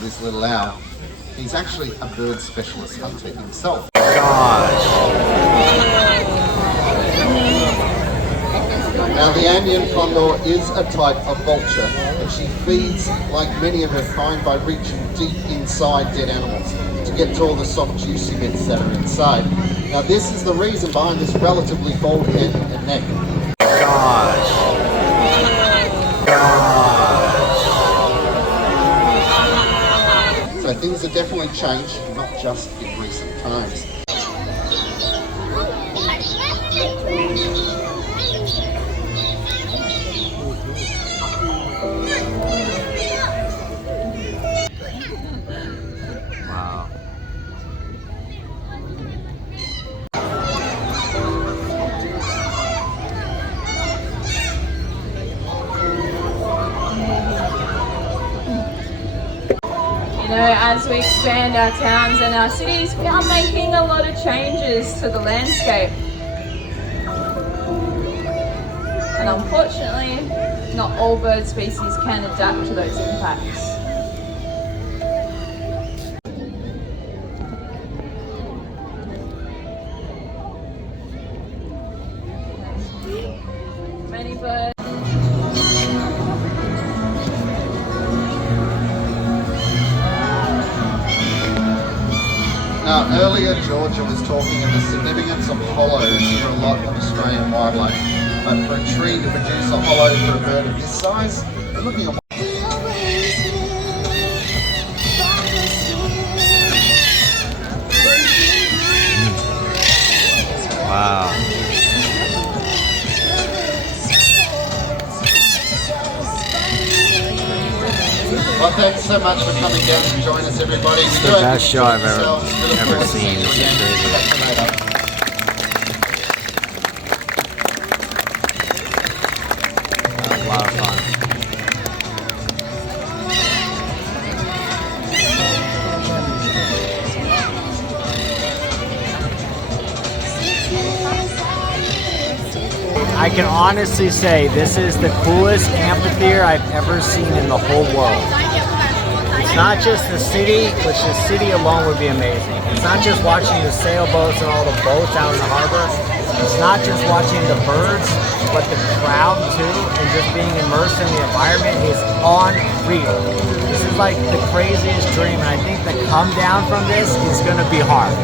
for this little owl. He's actually a bird specialist hunter himself. Gosh. Now the Andean condor is a type of vulture, and she feeds like many of her kind by reaching deep inside dead animals to get to all the soft juicy bits that are inside. Now this is the reason behind this relatively bald head and neck. Gosh. Gosh. So things have definitely changed, not just in recent times. Wow. You know, as we expand our towns and our cities, we are making a lot of changes to the landscape. And unfortunately, not all bird species can adapt to those impacts. Many birds. Now, earlier Georgia was talking of the significance of hollows for a lot of Australian wildlife. But for a tree to produce a hollow for a bird of this size, we're looking at... Wow. Well, thanks so much for coming down to join us, everybody. It's the best show I've ever seen. This is crazy. That was a lot of fun. I can honestly say this is the coolest amphitheater I've ever seen in the whole world. It's not just the city, which the city alone would be amazing. It's not just watching the sailboats and all the boats out in the harbor. It's not just watching the birds, but the crowd too, and just being immersed in the environment is unreal. This is like the craziest dream, and I think the come down from this is gonna be hard.